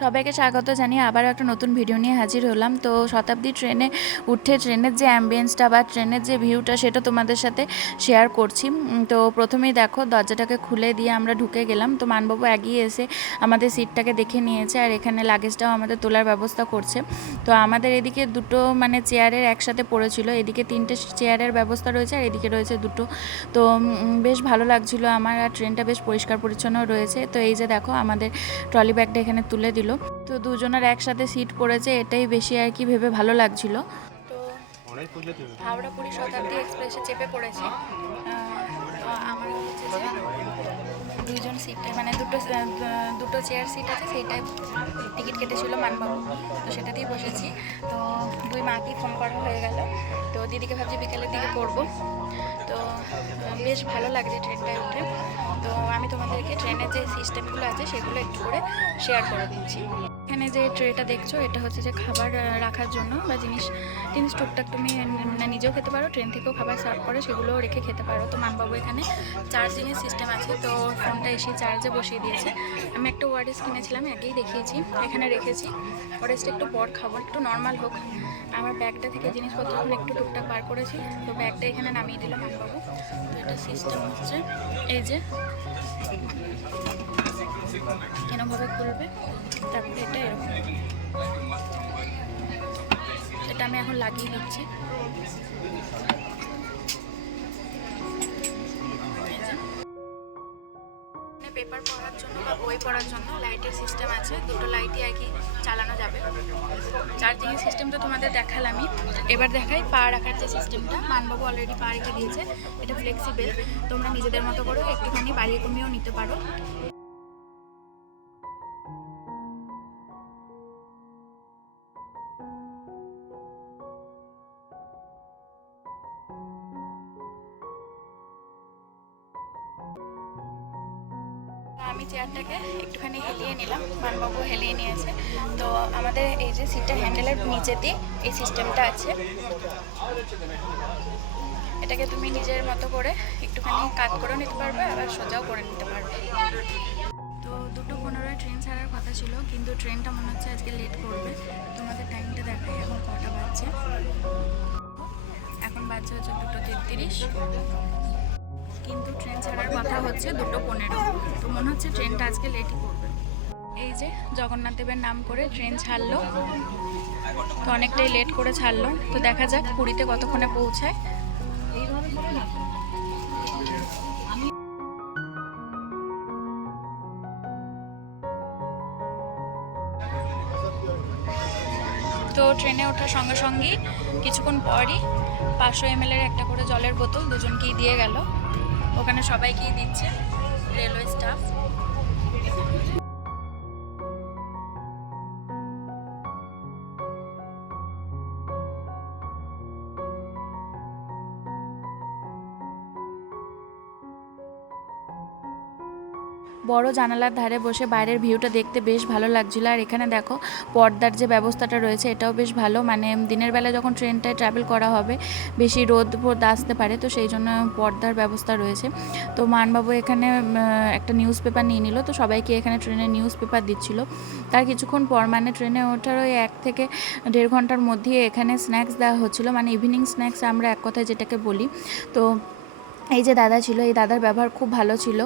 সবাইকে স্বাগত জানিয়ে আবারও একটা নতুন ভিডিও নিয়ে হাজির হলাম। তো শতাব্দী ট্রেনে উঠে ট্রেনের যে অ্যাম্বিয়েন্সটা বা ট্রেনের যে ভিউটা সেটা তোমাদের সাথে শেয়ার করছি। তো প্রথমেই দেখো দরজাটাকে খুলে দিয়ে আমরা ঢুকে গেলাম। তো মানবাবু এগিয়ে এসে আমাদের সিটটাকে দেখে নিয়েছে আর এখানে লাগেজটাও আমাদের তোলার ব্যবস্থা করছে। তো আমাদের এদিকে দুটো চেয়ারের একসাথে পড়েছিল, এদিকে 3টে চেয়ারের ব্যবস্থা রয়েছে আর এদিকে রয়েছে দুটো। তো বেশ ভালো লাগছিল আমার, আর ট্রেনটা বেশ পরিষ্কার পরিচ্ছন্ন রয়েছে। তো এই যে দেখো আমাদের ট্রলি ব্যাগটা এখানে তুলে দিল। তো দুজনের একসাথে সিট পড়েছে, এটাই বেশি আর কি ভেবে ভালো লাগছিল। তো হাওড়া পুরী শতাব্দী এক্সপ্রেসে চেপে পড়েছি। আমার হচ্ছে যে দুইজন সিটে দুটো চেয়ার সিট আছে, সেইটাই টিকিট কেটেছিল মানবাবু, তো সেটাতেই বসেছি। তো দুই মাকেই ফোন করা হয়ে গেল। তো দিদিকে ভাবছি বিকেলের দিকে করবো। তো বেশ ভালো লাগছে ট্রেনটায় উঠে। তো আমি তোমাদেরকে ট্রেনের যে সিস্টেমগুলো আছে সেগুলো একটু করে শেয়ার করে দিচ্ছি। এখানে যে ট্রেটা দেখছো এটা হচ্ছে যে খাবার রাখার জন্য বা জিনিস টুকটাক তুমি নিজেও খেতে পারো, ট্রেন থেকেও খাবার সার্ভ করে সেগুলোও রেখে খেতে পারো। তো মানবাবু এখানে চার্জিংয়ের সিস্টেম আছে, তো ফোনটা এসে চার্জে বসিয়ে দিয়েছে। আমি একটা ওয়ারেস কিনেছিলাম, আগেই দেখিয়েছি, এখানে রেখেছি। ওয়ারেসটা একটু বড় খাবো, একটু নর্মাল হোক। আমার ব্যাগটা থেকে জিনিসপত্র একটু টুকটাক বার করেছি, তো ব্যাগটা এখানে নামিয়ে দিলাম মানবাবু। তো এটা সিস্টেম হচ্ছে এই যে এরকমভাবে খুলবে, তারপরে এটা এরকম, এটা আমি এখন লাগিয়ে দিচ্ছি। পেপার পড়ার জন্য বা বই পড়ার জন্য লাইটের সিস্টেম আছে, দুটো লাইটই আর কি চালানো যাবে। চার্জিংয়ের সিস্টেম তো তোমাদের দেখালামই, এবার দেখাই পা রাখার যে সিস্টেমটা। মানবাবু অলরেডি পা রেখে দিয়েছে, এটা ফ্লেক্সিবল, তোমরা নিজেদের মতো করে একটুখানি বাড়িয়ে কমিয়েও নিতে পারো। আমি চেয়ারটাকে একটুখানি হেলিয়ে নিলাম, মানবাবু হেলিয়ে নিয়েছে। তো আমাদের এই যে সিটটার হ্যান্ডেলের নিচেতেই এই সিস্টেমটা আছে, এটাকে তুমি নিজের মতো করে একটুখানি কাট করেও নিতে পারবে, আবার সোজাও করে নিতে পারবে। তো 2:15 ট্রেন ছাড়ার কথা ছিল, কিন্তু ট্রেনটা মনে হচ্ছে আজকে লেট করবে। তোমাদের টাইমটা দেখাই, এখন কটা বাজছে, এখন বাজছে হচ্ছে 2:33, কিন্তু ট্রেন ছাড়ার কথা হচ্ছে 2:15। তো মনে হচ্ছে ট্রেনটা আজকে লেটই করবে। এই যে জগন্নাথ দেবের নাম করে ট্রেন ছাড়লো, তো অনেকটাই লেট করে ছাড়লো। তো দেখা যাক পুরীতে কতক্ষণে পৌঁছায়। তো ট্রেনে ওঠার সঙ্গে সঙ্গেই কিছুক্ষণ পরই 500 ml একটা করে জলের বোতল দুজনকেই দিয়ে গেল, ওখানে সবাইকেই দিচ্ছে রেলওয়ে স্টাফ। বড় জানালার ধারে বসে বাইরের ভিউটা দেখতে বেশ ভালো লাগছিল। আর এখানে দেখো পর্দার যে ব্যবস্থাটা রয়েছে এটাও বেশ ভালো, মানে দিনের বেলা যখন ট্রেনটায় ট্রাভেল করা হবে বেশি রোদ আসতে পারে, তো সেই জন্য পর্দার ব্যবস্থা রয়েছে। তো মানবাবু এখানে একটা নিউজ পেপার নিয়ে নিল, তো সবাইকে এখানে ট্রেনে নিউজ পেপার দিচ্ছিল। তার কিছুক্ষণ পর মানে ট্রেনে ওঠার ওই 1 থেকে 1.5 ঘন্টার মধ্যে এখানে স্ন্যাক্স দেওয়া হচ্ছিলো, মানে ইভিনিং স্ন্যাক্স আমরা এক কথায় যেটাকে বলি। তো এই যে দাদা ছিল, এই দাদার ব্যবহার খুব ভালো ছিল,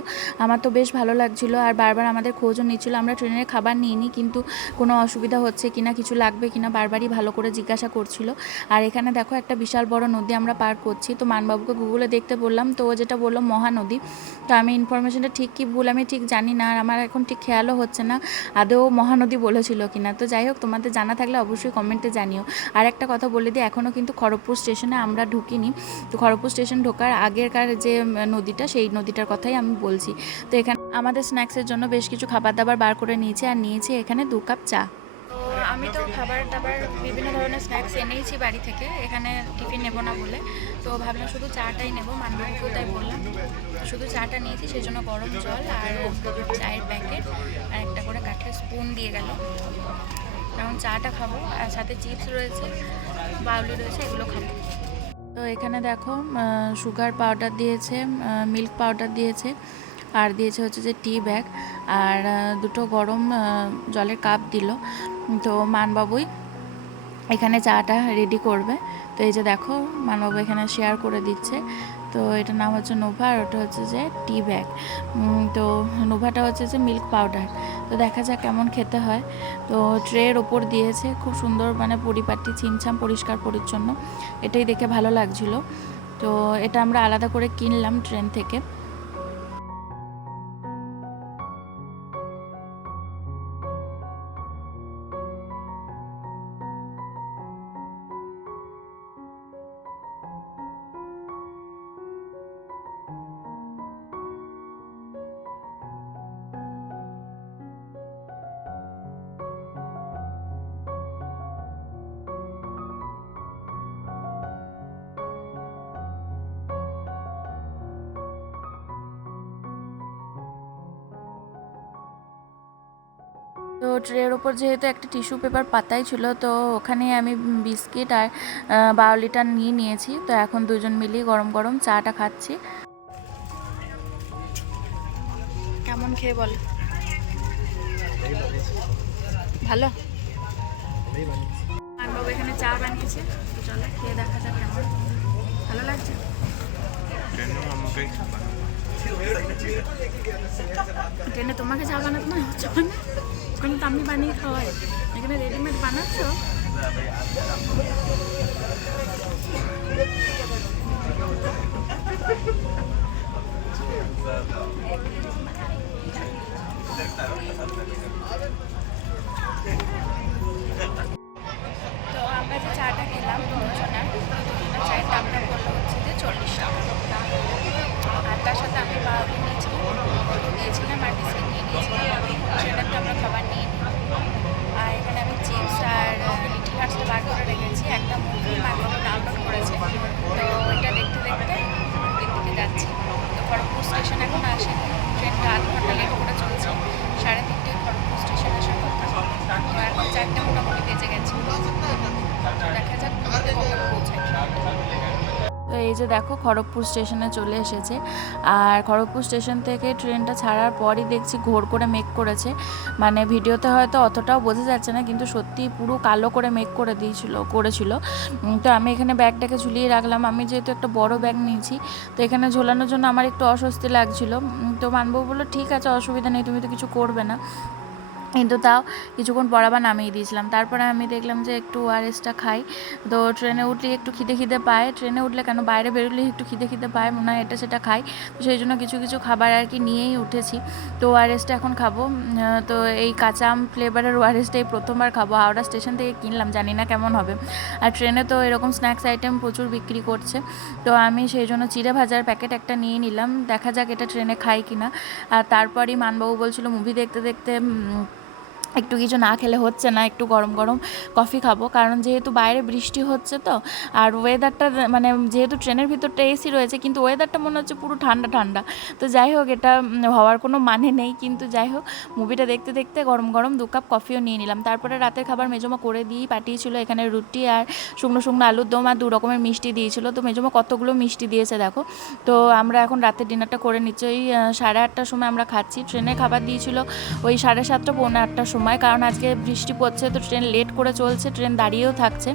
আমার তো বেশ ভালো লাগছিলো। আর বারবার আমাদের খোঁজও নিচ্ছিলো, আমরা ট্রেনের খাবার নিইনি, কিন্তু কোনো অসুবিধা হচ্ছে কিনা, কিছু লাগবে কিনা বারবারই ভালো করে জিজ্ঞাসা করছিল। আর এখানে দেখো একটা বিশাল বড় নদী আমরা পার করছি। তো মানবাবুকে গুগলে দেখতে বললাম, তো ও যেটা বললো মহানদী। তো আমি ইনফরমেশনটা ঠিক কি ভুল আমি ঠিক জানি না, আর আমার এখন ঠিক খেয়ালও হচ্ছে না আদৌ মহানদী বলেছিল কিনা। তো যাই হোক, তোমাদের জানা থাকলে অবশ্যই কমেন্টে জানিও। আর একটা কথা বলে দিই, এখনও কিন্তু খড়গপুর স্টেশনে আমরা ঢুকিনি। তো খড়গপুর স্টেশন ঢোকার আগেরকার যে নদীটা, সেই নদীটার কথাই আমি বলছি। তো এখানে আমাদের স্ন্যাক্সের জন্য বেশ কিছু খাবার দাবার বার করে নিয়েছি, আর নিয়েছি এখানে 2 কাপ চা। তো আমি তো খাবার দাবার বিভিন্ন ধরনের স্ন্যাক্স এনেইছি বাড়ি থেকে, এখানে টিফিন নেবো না বলে, তো ভাবলাম শুধু চাটাই নেবো, মানবাবুকেও তাই বললাম। শুধু চাটা নিয়েছি, সেই জন্য গরম জল আর চায়ের প্যাকেট আর একটা করে কাঠের স্পুন দিয়ে গেল, কারণ চাটা খাবো, আর সাথে চিপস রয়েছে, বাউলি রয়েছে, এগুলো খাবো। তো এখানে দেখো সুগার পাউডার দিয়েছে, মিল্ক পাউডার দিয়েছে, আর দিয়েছে হচ্ছে যে টি ব্যাগ, আর দুটো গরম জলের কাপ দিল। তো মানবাবুই এখানে চাটা রেডি করবে। তো এই যে দেখো মানবাবু এখানে শেয়ার করে দিচ্ছে। তো এটার নাম হচ্ছে নোভা, আর ওটা হচ্ছে যে টি ব্যাগ। তো নোভাটা হচ্ছে যে মিল্ক পাউডার। তো দেখা যাক কেমন খেতে হয়। তো ট্রের ওপর দিয়েছে, খুব সুন্দর, মানে পরিপাটি, ছিমছাম, পরিষ্কার পরিচ্ছন্ন, এটাই দেখে ভালো লাগছিলো। তো এটা আমরা আলাদা করে কিনলাম ট্রেন থেকে। তো ট্রের ওপর যেহেতু একটা টিস্যু পেপার পাতাই ছিল, তো ওখানে আমি বিস্কিট আর বাউলিটা নিয়ে নিয়েছি। তো এখন দুজন মিলিয়ে গরম গরম চাটা খাচ্ছি। কেমন খেয়ে বল? ভালো। মানবাবু এখানে চা বানিয়েছে, তো চলো খেয়ে দেখা যাক কেমন। ভালো লাগছে? ট্রেনে তোমাকে চা বানাতে না হচ্ছে, ওখানে তো আমি বানিয়ে খাওয়াই, এখানে রেডিমেড বানাচ্ছ। তো আমরা যে চাটা খেলাম দুজনের চায়ের দামটা বললো হচ্ছে যে 40 টাকা। আর তার সাথে আমি বাউলি নিয়েছিলাম আর বিস্কিট নিয়ে নিয়েছিলাম, সেটা তো আমরা খাবার নিয়ে নিই। আর এখানে আমি চিপস আর লিটিল হার্টসটা বার করে রেখেছি, একটা মুভি মানবাবু ডাউনলোড করেছে। তো ওইটা দেখতে দেখতে দিকে যাচ্ছি। তো খড়গপুর স্টেশন এখন আসে, ট্রেনটা আধ ঘন্টা লেট করে চলছে, 3:30 খড়গপুর স্টেশন আসার কথা। তো এখন 4টে মোটামুটি বেজে গেছে। দেখা যাক কখন পৌঁছায়। তো এই যে দেখো খড়গপুর স্টেশনে চলে এসেছে। আর খড়গপুর স্টেশন থেকে ট্রেনটা ছাড়ার পরই দেখছি ঘোর করে মেঘ করেছে, মানে ভিডিওতে হয়তো অতটাও বোঝা যাচ্ছে না, কিন্তু সত্যি পুরো কালো করে মেঘ করেছিল। তো আমি এখানে ব্যাগটাকে ঝুলিয়ে রাখলাম। আমি যেহেতু একটা বড় ব্যাগ নিয়েছি, তো এখানে ঝোলানোর জন্য আমার একটু অস্বস্তি লাগছিল। তো মানবাবু বললো ঠিক আছে, অসুবিধা নেই, তুমি তো কিছু করবে না। কিন্তু তাও কিছুক্ষণ পর আবার নামিয়ে দিয়েছিলাম। তারপরে আমি দেখলাম যে একটু ওআরএসটা খাই। তো ট্রেনে উঠলে একটু খিদে পায়, ট্রেনে উঠলে কেন বাইরে বেরোলেই একটু খিদে পায়, মনে হয় এটা সেটা খাই। তো সেই জন্য কিছু খাবার আর কি নিয়েই উঠেছি। তো ওআরএসটা এখন খাবো। তো এই কাঁচা আম ফ্লেভারের ওআরএসটাই প্রথমবার খাবো, হাওড়া স্টেশন থেকে কিনলাম, জানি না কেমন হবে। আর ট্রেনে তো এরকম স্ন্যাক্স আইটেম প্রচুর বিক্রি করছে, তো আমি সেই জন্য চিড়ে ভাজার প্যাকেট একটা নিয়ে নিলাম, দেখা যাক এটা ট্রেনে খাই কিনা। আর তারপরই মানবাবু বলছিল মুভি দেখতে দেখতে একটু কিছু না খেলে হচ্ছে না, একটু গরম গরম কফি খাবো, কারণ যেহেতু বাইরে বৃষ্টি হচ্ছে। তো আর ওয়েদারটা, মানে যেহেতু ট্রেনের ভিতরটা এসি রয়েছে, কিন্তু ওয়েদারটা মনে হচ্ছে পুরো ঠান্ডা ঠান্ডা। তো যাই হোক, এটা হওয়ার কোনো মানে নেই, কিন্তু যাই হোক মুভিটা দেখতে দেখতে গরম গরম 2 কাপ কফিও নিয়ে নিলাম। তারপরে রাতের খাবার মেজমা করে দিয়েই পাঠিয়েছিল, এখানে রুটি আর শুকনো শুকনো আলুর দম আর 2 রকমের মিষ্টি দিয়েছিল। তো মেজমা কতগুলো মিষ্টি দিয়েছে দেখো। তো আমরা এখন রাতের ডিনারটা করে নিচ্ছি, ওই 8:30টার সময় আমরা খাচ্ছি। ট্রেনে খাবার দিয়েছিল ওই 7:30 পৌনে 8টার সময়, কারণ আজকে বৃষ্টি পড়ছে, তো ট্রেন লেট করে চলছে, ট্রেন দাঁড়িয়েও থাকছে।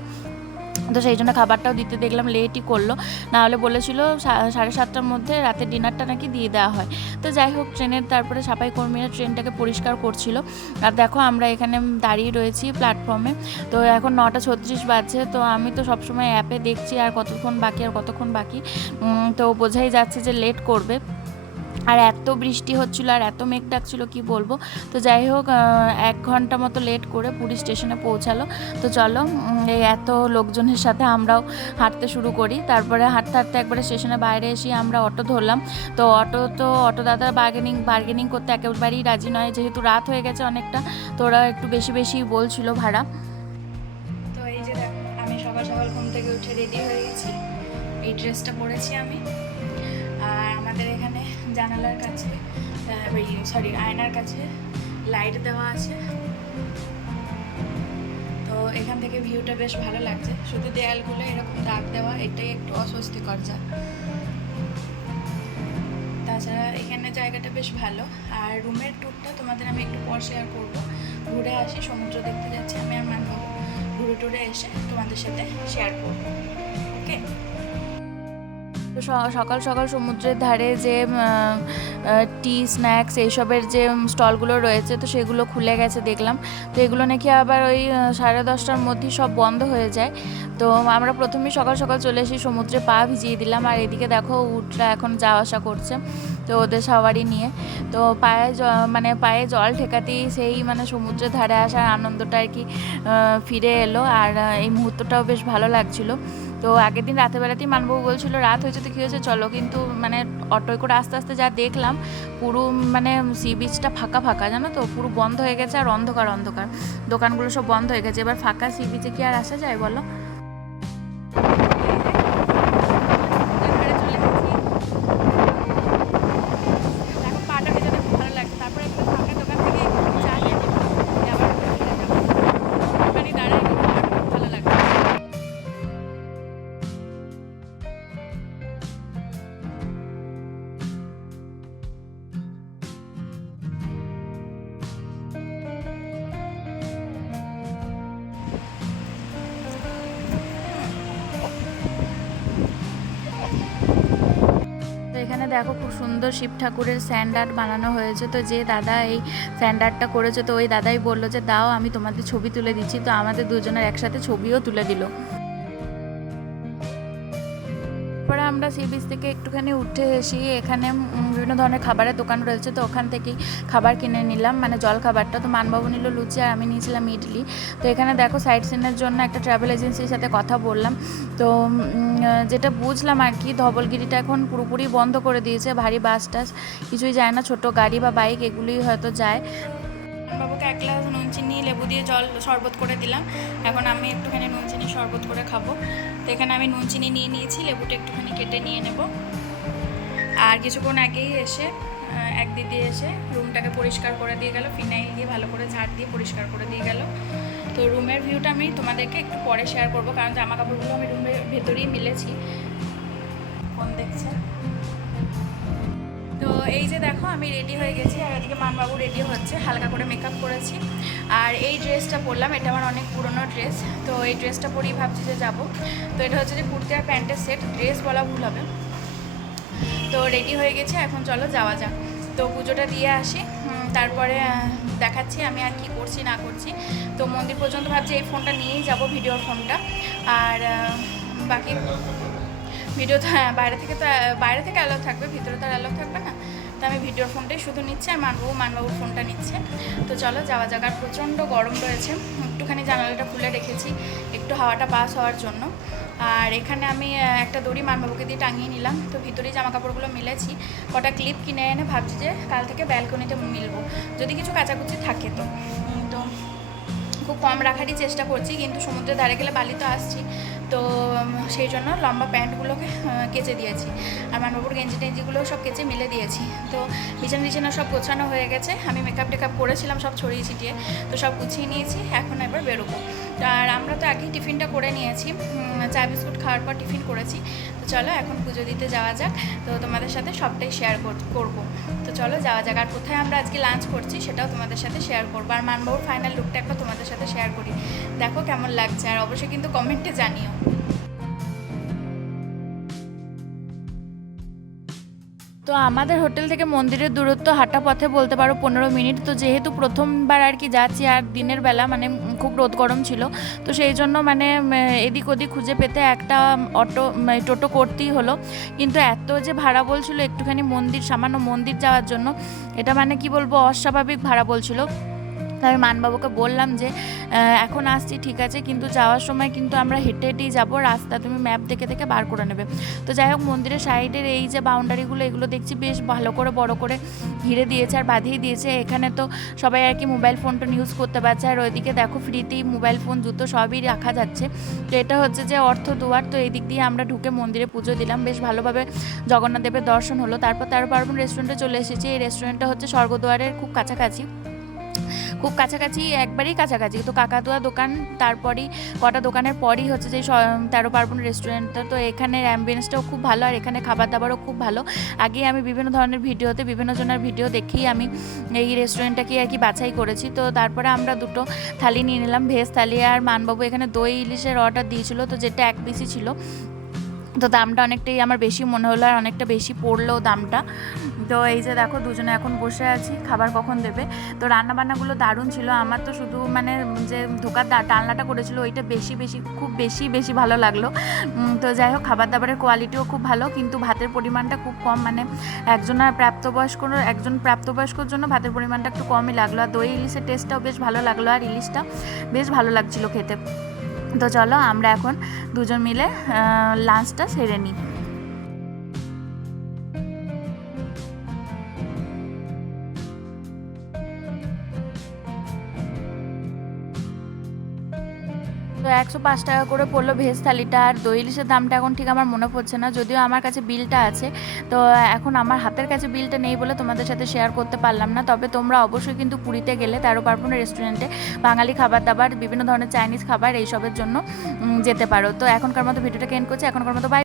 তো সেই জন্য খাবারটাও দিতে দেখলাম লেটই করলো, নাহলে বলেছিল 7:30টার মধ্যে রাতের ডিনারটা নাকি দিয়ে দেওয়া হয়। তো যাই হোক, ট্রেনের তারপরে সাফাই কর্মীরা ট্রেনটাকে পরিষ্কার করছিল। আর দেখো আমরা এখানে দাঁড়িয়ে রয়েছি প্ল্যাটফর্মে। তো এখন 9:36 বাজছে। তো আমি তো সবসময় অ্যাপে দেখছি আর কতক্ষণ বাকি, তো বোঝাই যাচ্ছে যে লেট করবে। আর এত বৃষ্টি হচ্ছিলো আর এত মেঘ ডাকছিল কি বলবো। তো যাই হোক 1 ঘন্টা মতো লেট করে পুরী স্টেশনে পৌঁছালো। তো চলো এই এত লোকজনের সাথে আমরাও হাঁটতে শুরু করি। তারপরে হাঁটতে হাঁটতে একবারে স্টেশনের বাইরে এসে আমরা অটো ধরলাম। তো অটো দাদা বার্গেনিং করতে একেবারেই রাজি নয়, যেহেতু রাত হয়ে গেছে অনেকটা, তো ওরা একটু বেশি বলছিল ভাড়া। তো এই যে দেখো আমি সকাল সকাল ঘুম থেকে উঠে রেডি হয়ে গেছি, এই ড্রেসটা পরেছি আমি। আর আমাদের এখানে জানালার কাছে আয়নার কাছে লাইট দেওয়া আছে, তো এখান থেকে ভিউটা বেশ ভালো লাগছে। শুধু দেয়ালগুলো এরকম দাগ দেওয়া, এটাই একটু অস্বস্তিকর যা। তা তাছাড়া এখানে জায়গাটা বেশ ভালো। আর রুমের ট্যুরটা তোমাদের আমি একটু পর শেয়ার করবো। ঘুরে আসি, সমুদ্র দেখতে যাচ্ছি আমি আর মানবাবু, ঘুরে টুরে এসে তোমাদের সাথে শেয়ার করবো। ওকে। তো সকাল সকাল সমুদ্রের ধারে যে টি স্ন্যাক্স এইসবের যে স্টলগুলো রয়েছে তো সেগুলো খুলে গেছে দেখলাম। তো এগুলো নাকি আবার ওই 10:30টার মধ্যেই সব বন্ধ হয়ে যায়। তো আমরা প্রথমেই সকাল সকাল চলে এসে সমুদ্রে পা ভিজিয়ে দিলাম। আর এদিকে দেখো উটরা এখন যাওয়া আসা করছে, তো ওদের সবারই নিয়ে। তো পায়ে জল ঠেকাতেই সেই সমুদ্রের ধারে আসার আনন্দটা আর কি ফিরে এলো। আর এই মুহূর্তটাও বেশ ভালো লাগছিল। তো আগের দিন রাতের বেলাতেই মানবাবু বলছিল রাত হয়েছে তো কী হয়েছে চলো, কিন্তু অটোয় করে আস্তে আস্তে যা দেখলাম পুরো সি বিচটা ফাঁকা ফাঁকা, জানো তো, পুরো বন্ধ হয়ে গেছে আর অন্ধকার অন্ধকার, দোকানগুলো সব বন্ধ হয়ে গেছে। এবার ফাঁকা সি বিচে কি আর আসা যায় বলো। এখানে দেখো খুব সুন্দর শিব ঠাকুরের স্যান্ড আর্ট বানানো হয়েছে। তো যে দাদা এই স্যান্ড আর্টটা করেছে তো ওই দাদাই বললো যে দাও আমি তোমাদের ছবি তুলে দিচ্ছি। তো আমাদের দুজনের একসাথে ছবিও তুলে দিল। তারপরে আমরা সি বিচ থেকে একটুখানি উঠে এসে এখানে বিভিন্ন ধরনের খাবারের দোকান রয়েছে, তো ওখান থেকেই খাবার কিনে নিলাম, জল খাবারটা। তো মানবাবু নিল লুচি আর আমি নিয়েছিলাম ইডলি। তো এখানে দেখো সাইট সিনের জন্য একটা ট্রাভেল এজেন্সির সাথে কথা বললাম। তো যেটা বুঝলাম আর কি, ধবলগিরিটা এখন পুরোপুরি বন্ধ করে দিয়েছে, ভারী বাস টাস কিছুই যায় না, ছোট গাড়ি বা বাইক এগুলোই হয়তো যায়। বাবুকে 1 গ্লাস নুন চিনি লেবু দিয়ে জল শরবত করে দিলাম। এখন আমি একটুখানি নুন চিনি শরবত করে খাবো। তো এখানে আমি নুন চিনি নিয়ে নিয়েছি, লেবুটা একটুখানি কেটে নিয়ে নেব। আর কিছুক্ষণ আগেই এসে এক দিদি এসে রুমটাকে পরিষ্কার করে দিয়ে গেল, ফিনাইল দিয়ে ভালো করে ঝাড় দিয়ে পরিষ্কার করে দিয়ে গেল। তো রুমের ভিউটা আমি তোমাদেরকে একটু পরে শেয়ার করবো, কারণ জামা কাপড়গুলো আমি রুমের ভেতরেই মিলেছি। ফোন দেখছে। তো এই যে দেখো আমি রেডি হয়ে গেছি, আর এদিকে মানবাবু রেডি হচ্ছে, হালকা করে মেকআপ করেছি। আর এই ড্রেসটা পরলাম, এটা আমার অনেক পুরনো ড্রেস। তো এই ড্রেসটা পরেই ভাবছি যে যাবো। তো এটা হচ্ছে যে কুর্তি আর প্যান্টের সেট, ড্রেস বলা ভুল হবে। তো রেডি হয়ে গেছে, এখন চলো যাওয়া যাক। তো পুজোটা দিয়ে আসি, তারপরে দেখাচ্ছি আমি আর কি করছি না করছি। তো মন্দির পর্যন্ত ভাবছি এই ফোনটা নিয়েই যাব, ভিডিওর ফোনটা। আর বাকি ভিডিও তো বাইরে থেকে অ্যালাউ থাকবে, ভিতরে তো আর অ্যালাউ থাকবে না। তো আমি ভিডিওর ফোনটাই শুধু নিচ্ছি, আর মানবাবুর ফোনটা নিচ্ছে। তো চলো যাওয়া যাক। আর প্রচণ্ড গরম রয়েছে, একটুখানি জানালাটা খুলে রেখেছি একটু হাওয়াটা পাস হওয়ার জন্য। আর এখানে আমি একটা দড়ি মানবাবুকে দিয়ে টাঙিয়ে নিলাম। তো ভিতরেই জামা কাপড়গুলো মিলেছি, কটা ক্লিপ কিনে এনে ভাবছি যে কাল থেকে ব্যালকনিতে মিলবো, যদি কিছু কাচাকুচি থাকে। তো খুব কম রাখারই চেষ্টা করছি, কিন্তু সমুদ্রের ধারে গেলে বালি তো আসছি, তো সেই জন্য লম্বা প্যান্টগুলোকে কেচে দিয়েছি। আর মানবাবুর গেঞ্জি টেঞ্জিগুলো সব কেচে মিলে দিয়েছি। তো বিছানা সব গোছানো হয়ে গেছে, আমি মেকআপ টেকআপ করেছিলাম সব ছড়িয়ে ছিটিয়ে, তো সব গুছিয়ে নিয়েছি। এখন এবার বেরোবো। আর আমরা তো আগেই টিফিনটা করে নিয়েছি, চা বিস্কুট খাওয়ার পর টিফিন করেছি। তো চলো এখন পুজো দিতে যাওয়া যাক। তো তোমাদের সাথে সবটাই শেয়ার করবো। তো চলো যাওয়া যাক। আর কোথায় আমরা আজকে লাঞ্চ করছি সেটাও তোমাদের সাথে শেয়ার করবো। আর মানবাবুর ফাইনাল লুকটা একবার তোমাদের সাথে শেয়ার করি, দেখো কেমন লাগছে। আর অবশ্যই কিন্তু কমেন্টে জানিও। তো আমাদের হোটেল থেকে মন্দিরের দূরত্ব হাঁটা পথে বলতে পারো 15 মিনিট। তো যেহেতু প্রথমবার আর কি যাচ্ছি, আর দিনের বেলা খুব রোদ গরম ছিল, তো সেই জন্য এদিক ওদিক খুঁজে পেতে একটা টোটো করতেই হলো। কিন্তু এত যে ভাড়া বলছিল একটুখানি সামান্য মন্দির যাওয়ার জন্য, এটা কি বলবো, অস্বাভাবিক ভাড়া বলছিল। আমি মানবাবুকে বললাম যে এখন আসছি ঠিক আছে, কিন্তু যাওয়ার সময় কিন্তু আমরা হেঁটে হেঁটেই যাবো, রাস্তা তুমি ম্যাপ দেখে দেখে বার করে নেবে। তো যাই হোক, মন্দিরের সাইডের এই যে বাউন্ডারিগুলো এগুলো দেখছি বেশ ভালো করে বড় করে ঘিরে দিয়েছে আর বাঁধিয়ে দিয়েছে। এখানে তো সবাই আর কি মোবাইল ফোনটা ইউজ করতে পারছে, আর ওইদিকে দেখো ফ্রিতেই মোবাইল ফোন জুতো সবই রাখা যাচ্ছে। তো এটা হচ্ছে যে অর্থ দুয়ার। তো এই দিক দিয়ে আমরা ঢুকে মন্দিরে পুজো দিলাম, বেশ ভালোভাবে জগন্নাথ দেবের দর্শন হলো। তারপর 13 পার্বণ রেস্টুরেন্টে চলে এসেছি। এই রেস্টুরেন্টটা হচ্ছে স্বর্গদ্বারের খুব কাছাকাছি, খুব কাছাকাছি, একবারেই কাছাকাছি। তো কাকাতুয়া দোকান, তারপরই কটা দোকানের পরই হচ্ছে যে 13 পার্বণ রেস্টুরেন্টটা। তো এখানের অ্যাম্বিয়েন্সটাও খুব ভালো, আর এখানে খাবার দাবারও খুব ভালো। আগে আমি বিভিন্ন ধরনের ভিডিওতে বিভিন্ন জনের ভিডিও দেখেই আমি এই রেস্টুরেন্টটাকে আর কি বাছাই করেছি। তো তারপরে আমরা দুটো থালি নিয়ে নিলাম, ভেজ থালি। আর মানবাবু এখানে দই ইলিশের অর্ডার দিয়েছিল, তো যেটা 1 পিসই ছিল। তো দামটা অনেকটাই আমার বেশি মনে হলো, আর অনেকটা বেশি পড়লো দামটা। তো এই যে দেখো দুজনে এখন বসে আছি, খাবার কখন দেবে। তো রান্নাবান্নাগুলো দারুণ ছিল। আমার তো শুধু মানে যে ধোকার ডালনাটা করেছিল ওইটা খুব বেশি ভালো লাগলো। তো যাই হোক, খাবার দাবারের কোয়ালিটিও খুব ভালো, কিন্তু ভাতের পরিমাণটা খুব কম। মানে একজন প্রাপ্তবয়স্কর জন্য ভাতের পরিমাণটা একটু কমই লাগলো। আর দই ইলিশের টেস্টটাও বেশ ভালো লাগলো, আর ইলিশটা বেশ ভালো লাগছিলো খেতে। তো চলো আমরা এখন দুজন মিলে লাঞ্চটা সেরে নিই। তো 105 টাকা করে পড়লো ভেজ থালিটা। আর দই ইলিশের দামটা এখন ঠিক আমার মনে পড়ছে না, যদিও আমার কাছে বিলটা আছে। তো এখন আমার হাতের কাছে বিলটা নেই বলে তোমাদের সাথে শেয়ার করতে পারলাম না। তবে তোমরা অবশ্যই কিন্তু পুরীতে গেলে 13 পার্বণ রেস্টুরেন্টে বাঙালি খাবার দাবার, বিভিন্ন ধরনের চাইনিজ খাবার এইসবের জন্য যেতে পারো। তো এখনকার মতো ভিডিওটাকে এন্ড করছি, এখনকার মতো বাই।